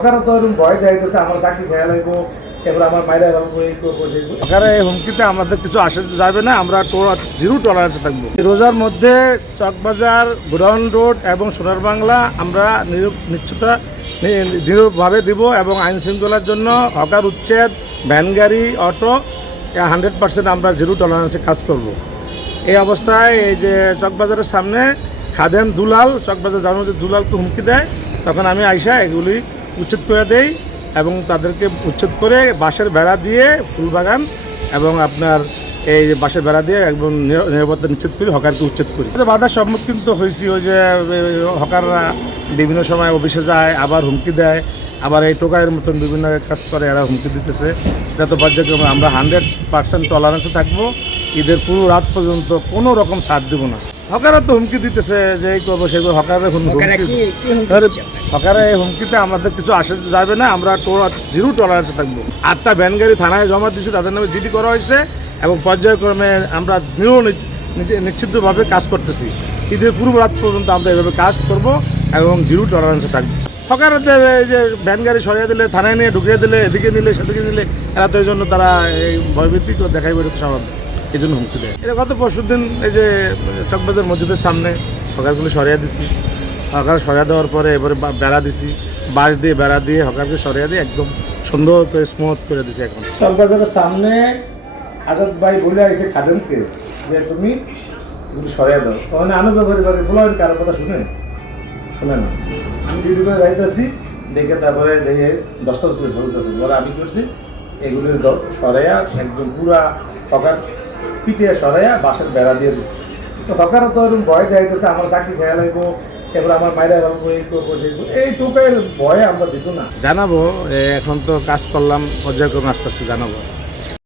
ভয় দেখাইতেছে আমার চাকরি খেয়াল লাগবো, এবার আমার মায়েরা সরকারের এই হুমকিতে আমাদের কিছু আসে যাবে না। আমরা জিরো টলারেন্সে থাকবো। রোজার মধ্যে চকবাজার, গোডাউন রোড এবং সোনার বাংলা আমরা নিরবভাবে দিব এবং আইন শৃঙ্খলার জন্য হকার উচ্ছেদ, ভ্যান গাড়ি, অটো 100% আমরা জিরো টলারেন্সে কাজ করব। এই অবস্থায় এই যে চকবাজারের সামনে খাদেম দুলাল, চকবাজার যাওয়ার মধ্যে দুলালকে হুমকি দেয়, তখন আমি আইসা এগুলি উচ্ছেদ করে দেই এবং তাদেরকে উচ্ছেদ করে বাঁশের বেড়া দিয়ে ফুলবাগান এবং আপনার এই বাঁশের বেড়া দিয়ে একদম নিরাপত্তা নিশ্চিত করি, হকারকে উচ্ছেদ করি। বাধার সম্মুখীন তো হয়েছি। ওই যে হকাররা বিভিন্ন সময় অফিসে যায়, আবার হুমকি দেয়, আবার এই টোকাইয়ের মতন বিভিন্ন কাজ করে, এরা হুমকি দিতেছে। এটা তো পর্যায়ক্রমে আমরা 100% টলারেন্সে থাকবো। ঈদের পুরো রাত পর্যন্ত কোনো রকম ছাড় দেবো না। হকাররা তো হুমকি দিতেছে যে এই করবো সেগুলো, হকারের হকারের এই হুমকিতে আমাদের কিছু আসে যাবে না। আমরা জিরো টলারেন্সে থাকবো। 8টা ভ্যান গাড়ি থানায় জমা দিচ্ছি, তাদের নামে জিডি করা হয়েছে এবং পর্যায়ক্রমে আমরা নিশ্চিতভাবে কাজ করতেছি। ঈদের পূর্ব রাত পর্যন্ত আমরা এভাবে কাজ করব এবং জিরো টলারেন্সে থাকবো। হকারদের এই যে ভ্যান গাড়ি সরিয়ে দিলে, থানায় নিয়ে ঢুকিয়ে দিলে, এদিকে নিলে সেদিকে নিলে, এরা তো এই জন্য তারা এই ভয়ভীতি দেখাই বেরোতে স্বাভাবিক, এই জন্য হুমকি দেয়। এটা গত পরশুদিন এই যে চকবাজার মসজিদের সামনে হকারগুলি সরিয়ে দিছি। হকার সরিয়ে দেওয়ার পরে এবারে বেড়া দিছি, বাঁশ দিয়ে বেড়া দিয়ে হকারকে সরিয়ে দিয়ে একদম সুন্দর করে স্মুথ করে দিছি। এখন চকবাজারের সামনে আজাদ ভাই বলে আসছে খাদেমকে যে তুমি এগুলি সরিয়ে দাও, তখন আনন্দ করে বলো কারো কথা শুনে না। আমি ডিউটি করে যাইতেছি, দেখে তারপরে দেখে 10টা বলতেছে, বলে আমি করছি এগুলির সরাইয়া একদম পুরা হকার পিটিয়ে সরাইয়া বাঁশের বেড়া দিয়ে দিচ্ছে। তো হকারও তো এরকম ভয় দেখাইতেছে আমার চাকরি খেয়াল লাগবো, এবার আমার মায়েরা এই টোকের ভয়ে আমরা দিত না। জানাবো, এখন তো কাজ করলাম, পর্যায়ক্রমে আস্তে আস্তে জানাবো।